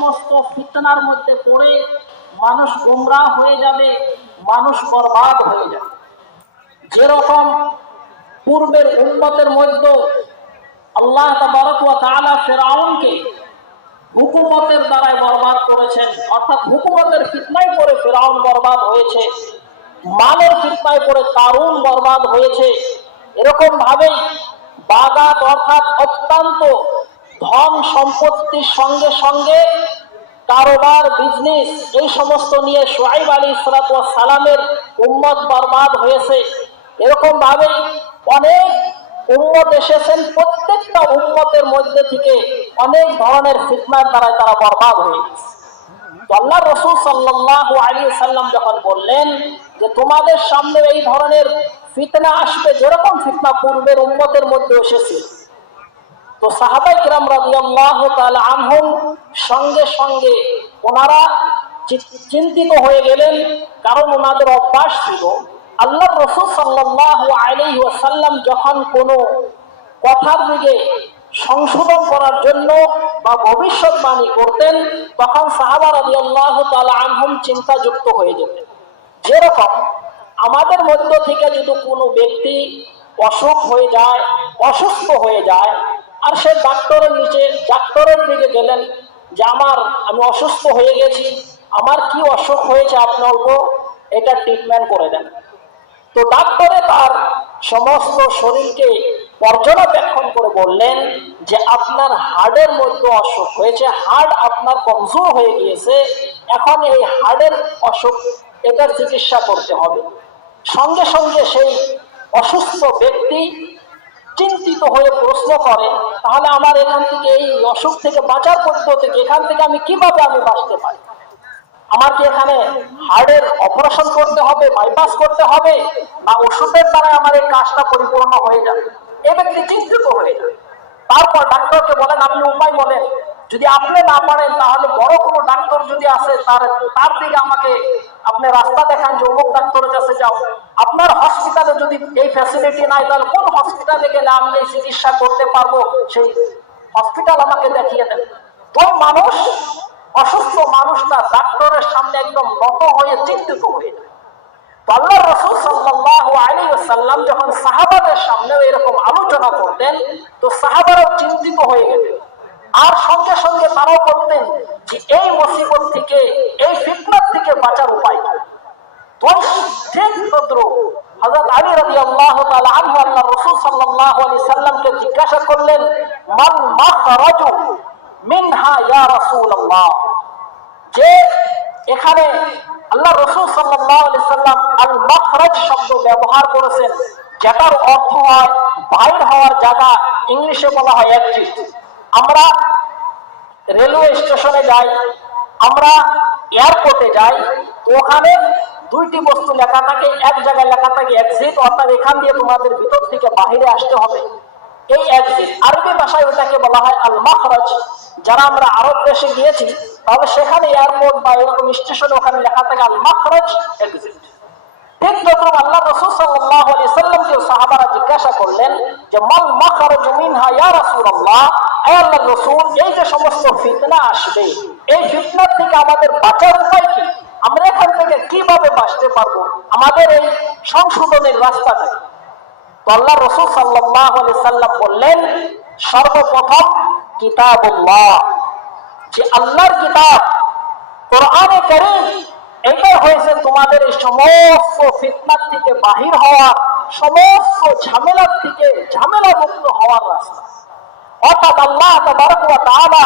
সমস্ত ফিতনার মধ্যে পড়ে মানুষ গোমরা হয়ে যাবে, মানুষ বরবাদ হয়ে যাবে। যেরকম পূর্বের উন্মতের মধ্যে আল্লাহ তাআলা ফেরাউনকে হুকুমতের দ্বারাই বরবাদ করেছেন, অর্থাৎ হুকুমতের ফিতনায় পড়ে ফেরাউন বরবাদ হয়েছে, মালের ফিতনায় পড়ে কারুন বরবাদ হয়েছে। এরকম ভাবে বাগাত অর্থাৎ অত্যন্ত ধন সম্পত্তির সঙ্গে সঙ্গে কারোবার বিজনেস এই সমস্ত নিয়ে সোহাইব আলী সালামের উম্মত বরবাদ হয়েছে। এরকম ভাবে অনেক উম্মত এসেছেন প্রত্যেকটা উম্মতের মধ্যে থেকে অনেক ধরনের ফিতনার দ্বারা তারা বরবাদ হয়ে গেছে। আল্লাহ রসুল সাল্লাল্লাহু আলাইহি সাল্লাম যখন বললেন যে, তোমাদের সামনে এই ধরনের ফিতনা আসবে, যেরকম ফিতনা পূর্বের উম্মতের মধ্যে এসেছে তো সাহাবাই কিরাম রাদিয়াল্লাহু তাআলা আনহুম সঙ্গে সঙ্গে ওনারা চিন্তিত হয়ে গেলেন, কারণ ওনাদের অভ্যাস ছিল আল্লাহ রসুল সাল্লাল্লাহু আলাইহি ওয়াসাল্লাম যখন কোনো কথার দিকে সংশোধন করার জন্য বা ভবিষ্যৎবাণী করতেন, তখন সাহাবা রাদিয়াল্লাহু তাআলা আনহুম চিন্তাযুক্ত হয়ে যেতেন। যেরকম আমাদের মধ্য থেকে যদি কোনো ব্যক্তি অসুখ হয়ে যায়, অসুস্থ হয়ে যায় আর সে ডাক্তারের নিচে, ডাক্তারের দিকে গেলেন যে, আমার, আমি অসুস্থ হয়ে গেছি। আমার কি অসুখ হয়েছে আপনি অল্প? এটা ট্রিটমেন্ট করে দেন। তো ডাক্তারে তার সমস্ত শরীরকে পর্যবেক্ষণ করে বললেন যে, আপনার হাড়ের মধ্যে অসুখ হয়েছে। হাড় আপনার কমজোর হয়ে গিয়েছে। এখন এই হাড়ের অসুখ, এটার চিকিৎসা করতে হবে। সঙ্গে সঙ্গে সেই অসুস্থ ব্যক্তি চিন্তিত হয়ে প্রশ্ন করে, তাহলে আমার এখান থেকে এই অসুখ থেকে বাঁচার পদ্ধতি? এখান থেকে আমি কীভাবে আমি বাঁচতে পারি আমার কি এখানে হার্টের অপারেশন করতে হবে বাইপাস করতে হবে না ওষুধের দ্বারা আমার এই কাজটা পরিপূর্ণ হয়ে যাবে এ ব্যক্তি চিন্তিত হয়ে যায় তারপর ডাক্তারকে বলেন আপনি উপায় বলেন যদি আপনি না পারেন, তাহলে বড় কোনো ডাক্তার যদি আসে, তার তার দিকে আমাকে আপনি রাস্তা দেখান যে অমুক ডাক্তারের কাছে যাও। আপনার হসপিটালে যদি এই ফ্যাসিলিটি নাই, তাহলে কোন হসপিটালে গেলে আমি এই চিকিৎসা করতে পারব? সেই হসপিটাল আমাকে দেখিয়ে দেন। তো মানুষ, অসুস্থ মানুষটা ডাক্তারের সামনে একদম নত হয়ে চিন্তিত হয়ে যায়। আল্লাহ রসুল সাল্লাল্লাহু আলাইহি ওয়াসাল্লাম যখন সাহাবাদের সামনে এরকম আলোচনা করতেন তো সাহাবারাও চিন্তিত হয়ে গেলেন। আর সঙ্গে সঙ্গে তারাও বলতেন যে এই মুসিবত থেকে, এই ফিতনার থেকে বাঁচার উপায় হযরত আলী রাদিয়াল্লাহু তাআলা আনহু আল্লাহ রাসূল সাল্লাল্লাহু আলাইহি সাল্লামকে জিজ্ঞাসা করলেন, মান মাখরাজু মিনহা ইয়া রাসূলুল্লাহ? যে এখানে আল্লাহ রসুল সাল্লাল্লাহু আলাইহি সাল্লাম আল মাখরাজ শব্দ ব্যবহার করেছেন, যেটার অর্থ হয় বাইর হওয়ার জায়গা, ইংলিশে বলা হয় এক্সিট আমরা রেলওয়ে স্টেশনে যাই, আমরা এয়ারপোর্টে যাই তো ওখানে দুইটি বস্তু লেখা থাকে, এক জায়গায় লেখা থাকে এক্সিট অর্থাৎ এখান দিয়ে তোমাদের ভিতর থেকে বাহিরে আসতে হবে। এই এক্সিট আরবি ভাষায় ওটাকে বলা হয় আল মাখরাজ যারা আমরা আরব দেশে গিয়েছি, তাহলে সেখানে এয়ারপোর্ট বা এরকম স্টেশনে ওখানে লেখা থাকে আল মাখরাজ এক্সিট ঠিক যখন আল্লাহ রসুল আলাইহি সাল্লামকে সাহাবারা জিজ্ঞাসা করলেন যে, মাল মাখরাজ মিনহা ইয়া রাসূলুল্লাহ? হে আল্লাহর এই যে সমস্ত ফিতনা আসবে, এই ফিতনার থেকে আমাদের বাঁচার উপায় কি? আমরা এখান থেকে কীভাবে বাঁচতে পারব? আমাদের এই সংশোধনের? তো আল্লাহ রসুল আলাইহি সাল্লাম বললেন, সর্বপ্রথম কিতাবুল্লাহ, যে আল্লাহর কিতাব, কোরআনে কারীম, এটাই হয়েছে তোমাদের এই সমস্ত ফিতনার থেকে বাহির হওয়ার সমস্ত ঝামেলার থেকে ঝামেলা মুক্ত হওয়ার রাস্তা। অর্থাৎ আল্লাহ তাআলা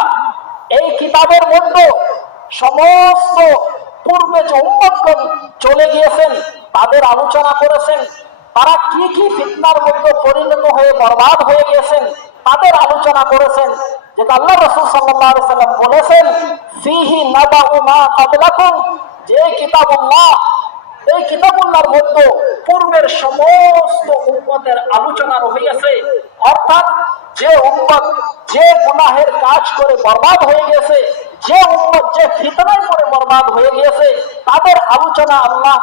এই কিতাবের মধ্যে সমস্ত পূর্বে যে চলে গিয়েছেন, তাদের আলোচনা করেছেন, তারা কি কি ফিতনার মধ্যে পরিণত হয়ে বরবাদ হয়ে গেছেন তাদের আলোচনা করেছেন। যেটা আল্লাহ রসুল সাল্লাম বলেছেন ক্বাবলাকুম যে কিতাবুল্লাহ, এই কিতাবুল্লাহর মধ্যে পূর্বের সমস্ত উম্মতের আলোচনা রহিয়াছে। অর্থাৎ যে উম্মত যে গুনাহের কাজ করে বরবাদ হয়ে গেছে যে উম্মত যে ফিতনায় করে বরবাদ হয়ে গিয়েছে, তাদের আলোচনা আল্লাহ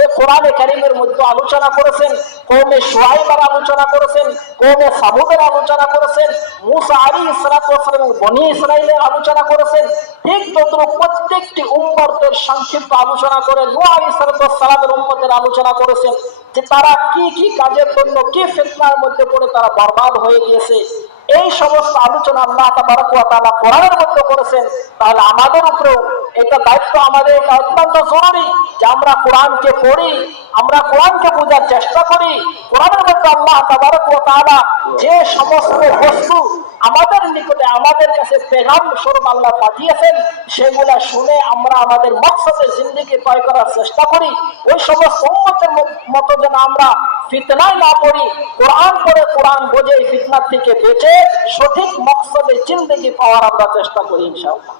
এই কোরআনে কারীমের মধ্যে আলোচনা করেছেন, কওমে শুআইবের আলোচনা করেছেন, কওমে সামুদের আলোচনা করেছেন, মুসা সালাতু ওয়াস সালাম ইসরাইলের আলোচনা করেছেন। ঠিক তদ্রুপ প্রত্যেকটি উম্মতের সংক্ষিপ্ত আলোচনা করে সালাতু সালামের উম্মতের আলোচনা করেছেন যে তারা কি কি কাজের জন্য, কি ফিতনার মধ্যে পড়ে তারা বরবাদ হয়ে গিয়েছে। এই সমস্ত আলোচনা আল্লাহ তাআলা কোরআনের মধ্যে করেছেন, তাহলে আমাদের উপরেও এটা দায়িত্ব আমাদের, এটা অত্যন্ত জরুরি যে আমরা কোরআনকে পড়ি, আমরা কোরআনকে বোঝার চেষ্টা করি। কোরআনের মধ্যে আল্লাহ তাআলা যে সমস্ত বস্তু আমাদের নিকটে, আমাদের কাছে পেগাম স্বরূপ আল্লাহ পাঠিয়েছেন, সেগুলা শুনে আমরা আমাদের মকসদে জিন্দিগি তয় করার চেষ্টা করি। ওই সমস্ত উম্মতের মতো যেন আমরা ফিতনায় না পড়ি, কোরআন করে কোরআন বোঝে ফিতনার থেকে বেঁচে সঠিক মকসদে জিন্দিগি পাওয়ার আমরা চেষ্টা করি ইনশাআল্লাহ।